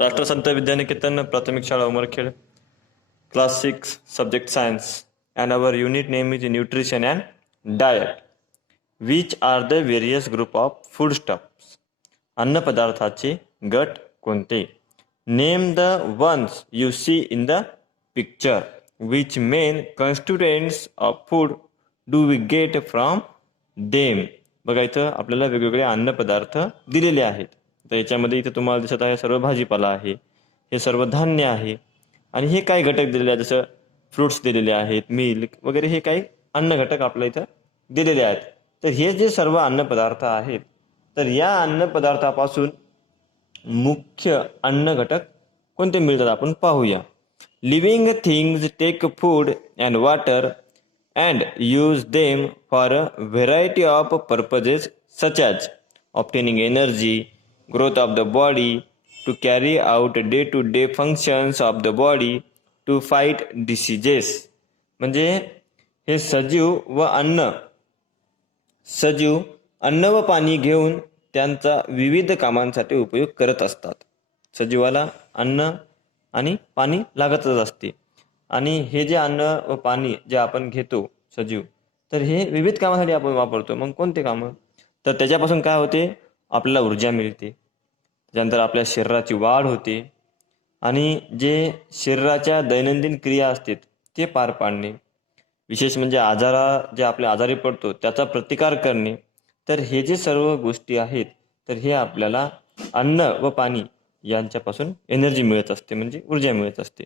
राष्ट्रसंत विद्यानिकेतन प्राथमिक शाळा Umarkhed, class 6, subject science, and our unit name is nutrition and diet. Which are the various group of foodstuffs? अन्न पदार्थाचे गट कोणते? Name the ones you see in the picture. Which main constituents of food do we get from them? बघा इथं आपल्याला वेगवेगळे अन्न पदार्थ दिलेले आहेत. तर याच्यामध्ये इथे तुम्हाला दिसत आहे सर्व भाजीपाला आहे, हे सर्व धान्य आहे, आणि हे काही घटक दिलेले आहेत जसं फ्रुट्स दिलेले आहेत, मिल्क वगैरे, हे काही अन्न घटक आपल्या इथं दिलेले आहेत. तर हे जे सर्व अन्न पदार्थ आहेत, तर या अन्न पदार्थापासून मुख्य अन्न घटक कोणते मिळतात आपण पाहूया. Living things take food and water and use them for a variety of purposes such as obtaining energy, growth of the body, to carry out day-to-day functions of the body, to fight diseases. म्हणजे हे सजीव अन्न व पाणी घेऊन त्यांचा विविध कामांसाठी उपयोग करत असतात. सजीवाला अन्न आणि पाणी लागतच असते, आणि हे जे अन्न व पाणी जे आपण घेतो सजीव, तर हे विविध कामासाठी आपण वापरतो. मग कोणते कामं? तर त्याच्यापासून काय होते? आपल्याला ऊर्जा मिळते, त्याच्यानंतर आपल्या शरीराची वाढ होते, आणि जे शरीराच्या दैनंदिन क्रिया असतात ते पार पाडणे, विशेष म्हणजे जे आपल्या आजारी पडतो त्याचा प्रतिकार करणे. तर हे जे सर्व गोष्टी आहेत, तर हे आपल्याला अन्न व पाणी यांच्यापासून एनर्जी मिळत असते, म्हणजे ऊर्जा मिळत असते.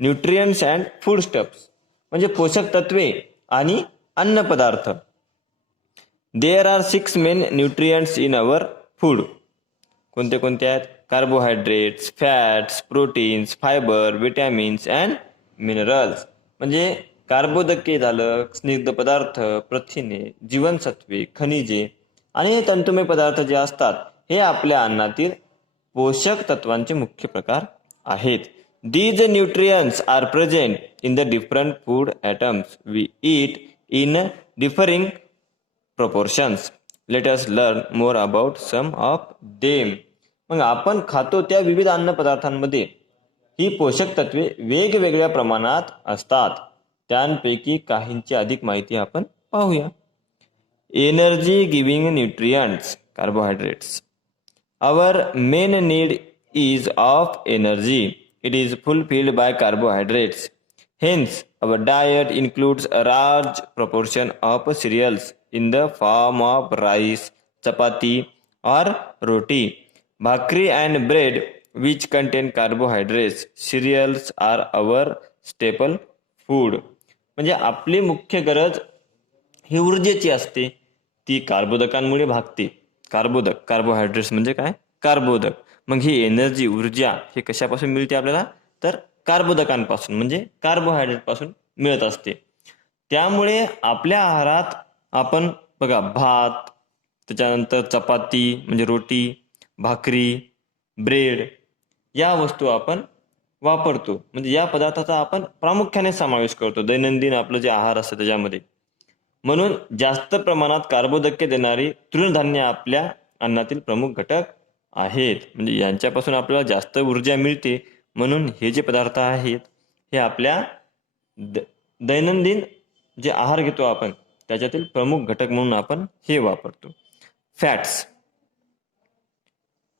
न्यूट्रियंट्स अँड फूड स्टफ्स म्हणजे पोषक तत्वे आणि अन्न पदार्थ. There are 6 main nutrients in our food. कोणते कोणते आहेत? Carbohydrates, fats, proteins, fibre, vitamins and minerals. म्हणजे कार्बोदके झालं, स्निग्ध पदार्थ, प्रथिने, जीवनसत्वे, खनिजे आणि तंतुमय पदार्थ जे असतात, हे आपल्या अन्नातील पोषक तत्वांचे मुख्य प्रकार आहेत. These nutrients are present in the different food items we eat in differing proportions. Let us learn more about some of them. मग आपण खातो त्या विविध अन्न पदार्थांमध्ये ही पोषक तत्वे वेगवेगळ्या प्रमाणात असतात. त्यांपैकी काहींची अधिक माहिती आपण पाहूया. Energy giving nutrients, carbohydrates. Our main need is of energy. It is fulfilled by carbohydrates. Hence, our diet includes a large proportion of cereals in the form of rice, chapati, or roti. Bhakri and bread, which contain carbohydrates. Cereals are our staple food. म्हणजे आपली मुख्य गरज ही ऊर्जेची असते, ती कार्बोदकांमुळे भागते. Carbohydrates म्हणजे काय? कार्बोदक. मग ही एनर्जी, ऊर्जा, हे कशापासून मिळते आपल्याला? तर कार्बोदकांपासून, म्हणजे कार्बोहायड्रेट पासून मिळत असते. त्यामुळे आपल्या आहारात आपण बघा भात, त्याच्यानंतर चपाती म्हणजे रोटी, भाकरी, ब्रेड या वस्तू आपण वापरतो. म्हणजे या पदार्थाचा आपण प्रामुख्याने समावेश करतो दैनंदिन आपलं जे आहार असतं त्याच्यामध्ये. म्हणून जास्त प्रमाणात कार्बोदके देणारी तृणधान्य आपल्या अन्नातील प्रमुख घटक आहेत. म्हणजे यांच्यापासून आपल्याला जास्त ऊर्जा मिळते. म्हणून हे जे पदार्थ आहेत हे आपल्या दैनंदिन जे आहार घेतो आपण त्याच्यातील प्रमुख घटक म्हणून आपण हे वापरतो. Fats.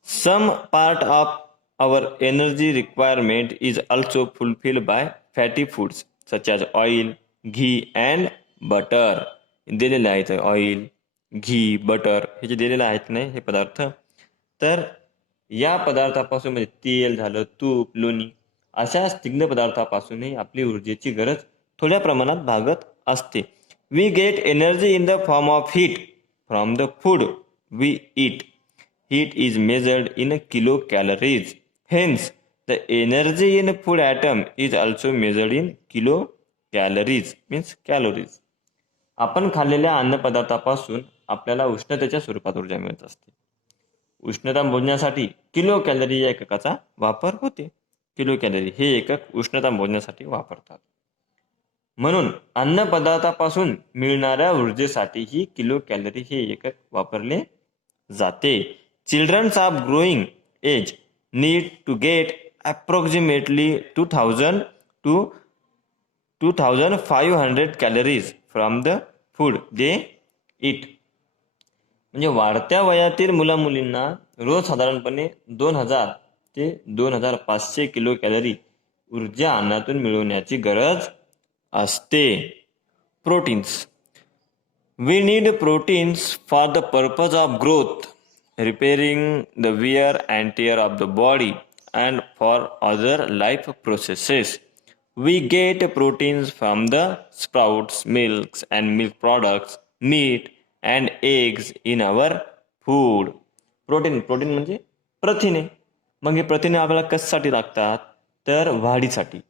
Some part of our energy requirement is also fulfilled by fatty foods such as oil, ghee and butter. दिलेले आहेत ऑइल, घी, बटर हे जे दिलेले आहेत नाही हे पदार्थ, तर या पदार्थापासून म्हणजे तेल झालं, तूप, लोणी अशा स्निग्ध पदार्थापासूनही आपली ऊर्जेची गरज थोड्या प्रमाणात भागत असते. We get energy in the form of heat from the food we eat. Heat is measured in kilo calories. Hence the energy in food item is also measured in kilo calories means calories. आपण खाल्लेल्या अन्नपदार्थापासून आपल्याला उष्णतेच्या स्वरूपात ऊर्जा मिळत असते. उष्णता मोजण्यासाठी किलो कॅलरी या एककाचा वापर होते. किलो कॅलरी हे एकक उष्णता मोजण्यासाठी वापरतात. म्हणून अन्न पदार्थापासून मिळणाऱ्या ऊर्जेसाठी ही किलो कॅलरी हे एकक वापरले जाते. Children's of growing age need to get approximately 2000 to 2500 calories from the food they eat. म्हणजे वाढत्या वयातील मुलामुलींना रोज साधारणपणे 2000 ते 2500 किलो कॅलरी ऊर्जा अन्नातून मिळवण्याची गरज असते. Proteins. We need proteins for the purpose of growth, repairing the wear and tear of the body, and for other life processes. We get proteins from the sprouts, milks, and milk products, meat, and eggs in our food. Protein म्हणजे प्रथिने. मग हे प्रथिने आपल्याला कशासाठी लागतात? तर वाढीसाठी,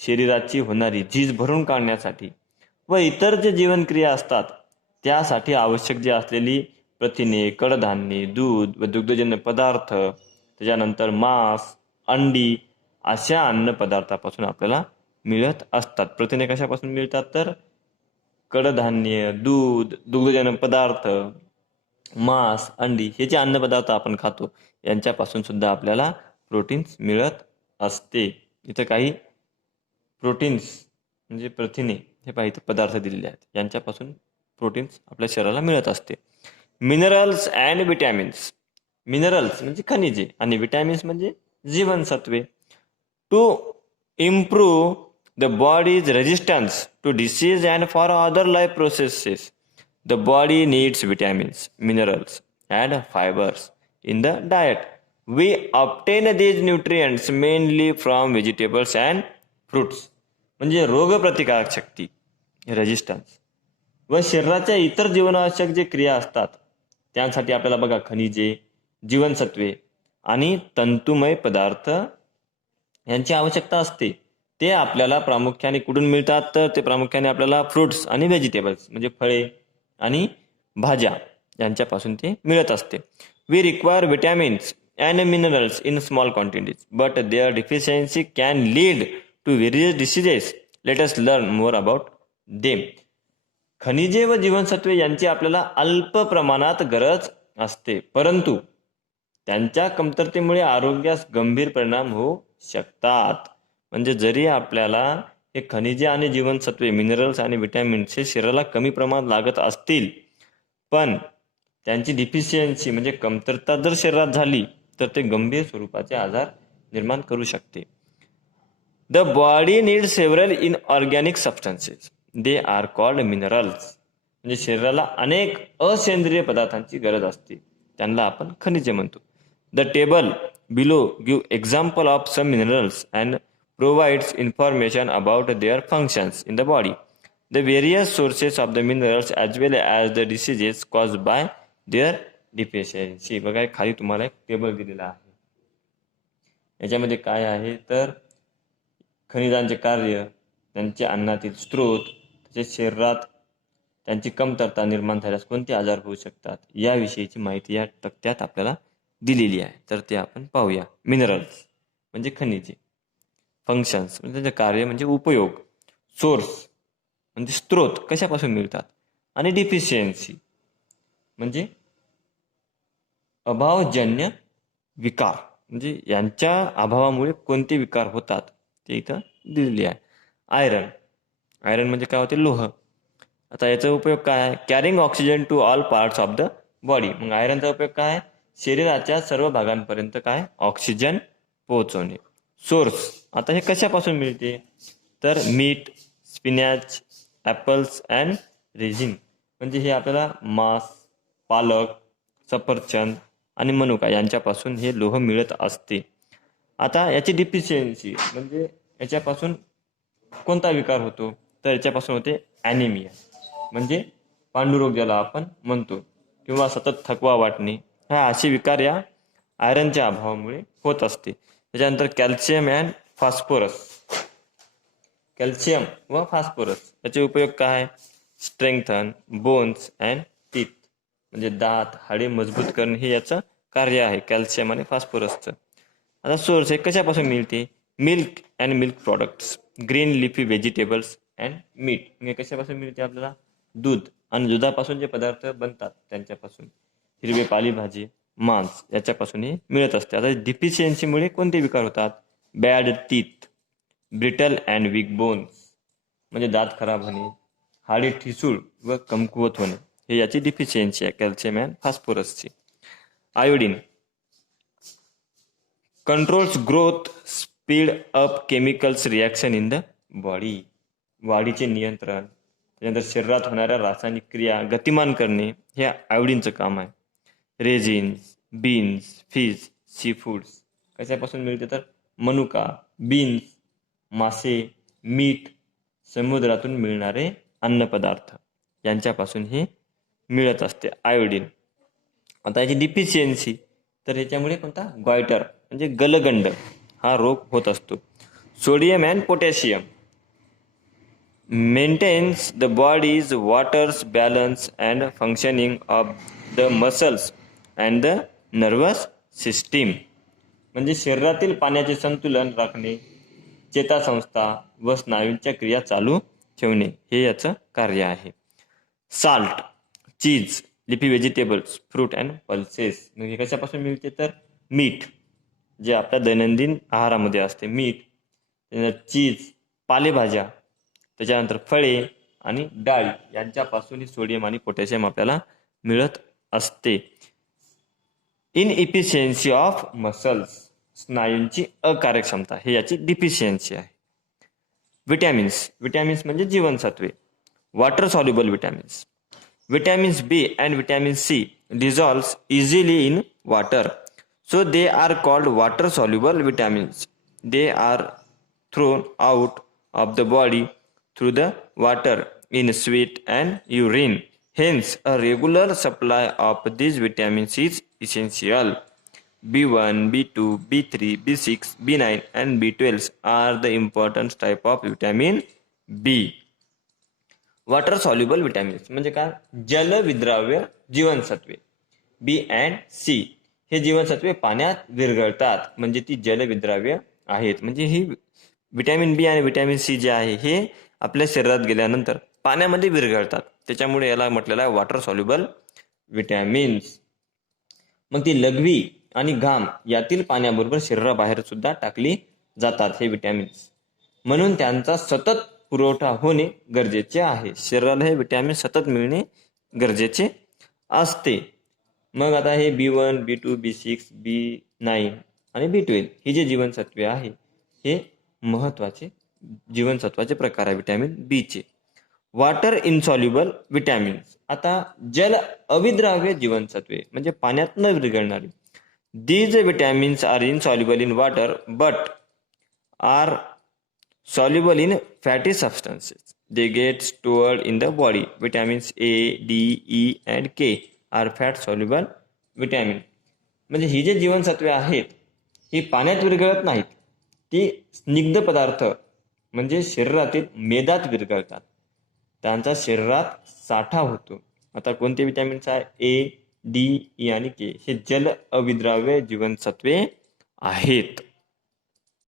शरीराची होणारी झीज भरून काढण्यासाठी व इतर जे जीवनक्रिया असतात त्यासाठी आवश्यक जे असलेली प्रथिने, कडधान्ये, दूध व दुग्धजन्य पदार्थ, त्याच्यानंतर मांस, अंडी अशा अन्न पदार्थापासून आपल्याला मिळत असतात. प्रथिने कशापासून मिळतात? तर कडधान्य, दूध, दुग्धजन्य पदार्थ, मांस, अंडी हे जे अन्नपदार्थ आपण खातो यांच्यापासून सुद्धा आपल्याला प्रोटीन्स मिळत असते. इथं काही प्रोटीन्स म्हणजे प्रथिने हे काही पदार्थ दिलेले आहेत, यांच्यापासून प्रोटीन्स आपल्या शरीराला मिळत असते. Minerals and vitamins. मिनरल्स म्हणजे खनिजे आणि विटॅमिन्स म्हणजे जीवनसत्वे. To improve the body's resistance to disease and for other life processes the body needs vitamins, minerals and fibres in the diet. We obtain these nutrients mainly from vegetables and fruits. म्हणजे रोगप्रतिकारक शक्ती, resistance व शरीराच्या इतर जीवनावश्यक जे क्रिया असतात त्यासाठी आपल्याला बघा खनिजे, जीवनसत्वे आणि तंतुमय पदार्थ यांची आवश्यकता असते. ते आपल्याला प्रामुख्याने कुठून मिळतात? तर ते प्रामुख्याने आपल्याला फ्रुट्स आणि व्हेजिटेबल्स म्हणजे फळे आणि भाज्या यांच्यापासून ते मिळत असते. We require vitamins and minerals in small quantities but their deficiency can lead to various diseases. Let us learn more about them. खनिजे व जीवनसत्वे यांची आपल्याला अल्प प्रमाणात गरज असते, परंतु त्यांच्या कमतरतेमुळे आरोग्यास गंभीर परिणाम होऊ शकतात. म्हणजे जरी आपल्याला हे खनिजे आणि जीवनसत्वे, मिनरल्स आणि विटॅमिन्स हे शरीराला कमी प्रमाणात लागत असतील, पण त्यांची डिफिशियन्सी म्हणजे कमतरता जर शरीरात झाली तर ते गंभीर स्वरूपाचे आजार निर्माण करू शकते. The body needs several inorganic substances. They are called minerals. म्हणजे शरीराला अनेक असेंद्रिय पदार्थांची गरज असते, त्यांना आपण खनिजे म्हणतो. The table below give example of some minerals and provides information about their functions in the body. The various sources of the minerals as well as the diseases caused by their deficiency. बघा खाली तुम्हाला एक table दिलेला आहे. याच्यामध्ये काय आहे तर खनिजांचे कार्य, त्यांचे अन्नातील स्रोत, त्याच्या शरीरात त्यांची कमतरता निर्माण झाल्यास कोणते आजार होऊ शकतात याविषयीची माहिती या तक्त्यात आपल्याला दिलेली आहे. तर ते आपण पाहूया. मिनरल्स म्हणजे खनिजे, फंक्शन्स म्हणजे त्याचे कार्य म्हणजे उपयोग, सोर्स म्हणजे स्रोत कशापासून मिळतात, आणि डिफिशियन्सी म्हणजे अभावजन्य विकार म्हणजे यांच्या अभावामुळे कोणते विकार होतात ते इथं दिलेली आहे. आयरन म्हणजे काय होते? लोह. आता याचा उपयोग काय आहे? Carrying oxygen two all parts of the body. मग आयरनचा उपयोग काय आहे? शरीराच्या सर्व भागांपर्यंत काय? ऑक्सिजन पोहोचवणे. सोर्स आता हे कशापासून मिळते? तर meat, spinach, apples and raisin म्हणजे हे आपल्याला मांस, पालक, सफरचंद आणि मनुका यांच्यापासून हे लोह मिळत असते. आता याची डिफिशियन्सी म्हणजे याच्यापासून कोणता विकार होतो? तर याच्यापासून होते ॲनिमिया म्हणजे पांडुरोग ज्याला आपण म्हणतो, किंवा सतत थकवा वाटणे, हा असे विकार या आयरनच्या अभावामुळे होत असते. त्याच्यानंतर कॅल्शियम अँड फॉस्फरस. कॅल्शियम व फॉस्फरस याचे उपयोग काय? स्ट्रेंथन बोन्स अँड टीथ म्हणजे दात, हाडे मजबूत करणे हे याचं कार्य आहे कॅल्शियम आणि फॉस्फरसचं. आता सोर्स हे कशापासून मिळते? Milk and milk products, green leafy vegetables and meat. हे कशापासून मिळते आपल्याला? दूध आणि दुधापासून जे पदार्थ बनतात त्यांच्यापासून. हिरवे पालेभाजी, मांस याच्यापासून हे मिळत असते. आता डिफिशियन्सीमुळे कोणते विकार होतात? Bad teeth, brittle and weak bones म्हणजे दात खराब होणे, हाडे ठिसूळ व कमकुवत होणे, हे याची डिफिशियन्सी आहे कॅल्शियम अँड फॉस्फरसची. Iodine controls growth, speed up chemicals reaction in the body, वाढीचे नियंत्रण, त्यानंतर शरीरात होणाऱ्या रासायनिक क्रिया गतिमान करणे, हे आयोडीनचं काम आहे. Resins, beans, fish, sea foods कशापासून मिळते तर मनुका, बीन्स, मासे, मीठ, समुद्रातून मिळणारे अन्नपदार्थ यांच्यापासून हे मिळत असते आयोडीन. आता याची डिफिशियन्सी तर ह्याच्यामुळे कोणता गॉयटर म्हणजे गलगंड हा रोग होत असतो. Sodium and potassium maintains the body's water's balance and functioning of the muscles and the nervous system म्हणजे शरीरातील पाण्याचे संतुलन राखणे, चेतासंस्था व स्नायूंच्या क्रिया चालू ठेवणे हे याचं कार्य आहे. Salt, cheese, leafy vegetables, fruit and pulses हे कशापासून मिळते तर मीठ जे आपल्या दैनंदिन आहारामध्ये असते, मीठ, त्यानंतर चीज, पालेभाज्या, त्याच्यानंतर फळे आणि डाळी यांच्यापासून सोडियम आणि पोटॅशियम आपल्याला मिळत असते. इनइफिशियन्सी ऑफ मसल्स स्नायूंची अकार्यक्षमता हे याची डिफिशियन्सी आहे. विटॅमिन्स म्हणजे जीवनसत्वे. Water soluble vitamins, vitamins B and vitamin C dissolves easily in water, so they are called water soluble vitamins. They are thrown out of the body through the water in sweat and urine. Hence a regular supply of these vitamins is essential. B1, B2, B3, B6, B9 and B12 are the important type of vitamin B. Water soluble vitamins म्हणजे काय? जलविद्राव्य जीवनसत्वे. बी and C हे जीवनसत्वे पाण्यात विरघळतात म्हणजे ती जलविद्राव्य आहेत. म्हणजे ही विटॅमिन बी आणि विटॅमिन सी जे आहे हे आपल्या शरीरात गेल्यानंतर पाण्यामध्ये विरघळतात, त्याच्यामुळे याला म्हटलेलं आहे वॉटर सॉल्युबल विटॅमिन्स. मग ती लघवी आणि घाम यातील पाण्याबरोबर शरीराबाहेर सुद्धा टाकली जातात हे विटॅमिन्स, म्हणून त्यांचा सतत पुरवठा होणे गरजेचे आहे. शरीराला हे विटॅमिन सतत मिळणे गरजेचे असते. मग आता हे B1, B2, B6, B9 आणि B12 ही जे जीवनसत्वे आहे हे महत्वाचे जीवनसत्वाचे प्रकार आहे विटॅमिन बीचे. वॉटर इनसॉल्युबल विटॅमिन्स आता जल अविद्राव्य जीवनसत्वे म्हणजे पाण्यात न विरघळणारी. These vitamins are insoluble in water but are soluble in fatty substances. They get stored in the body. Vitamins A, D, E and K are fat soluble vitamin. म्हणजे ही जे जीवनसत्वे आहेत ही पाण्यात विरघळत नाहीत, ती स्निग्ध पदार्थ म्हणजे शरीरातील मेदात विरघळतात, त्यांचा शरीरात साठा होतो. आता कोणते विटॅमिन्स आहे? A, D, E आणि K हे जल अविद्राव्य जीवनसत्वे आहेत.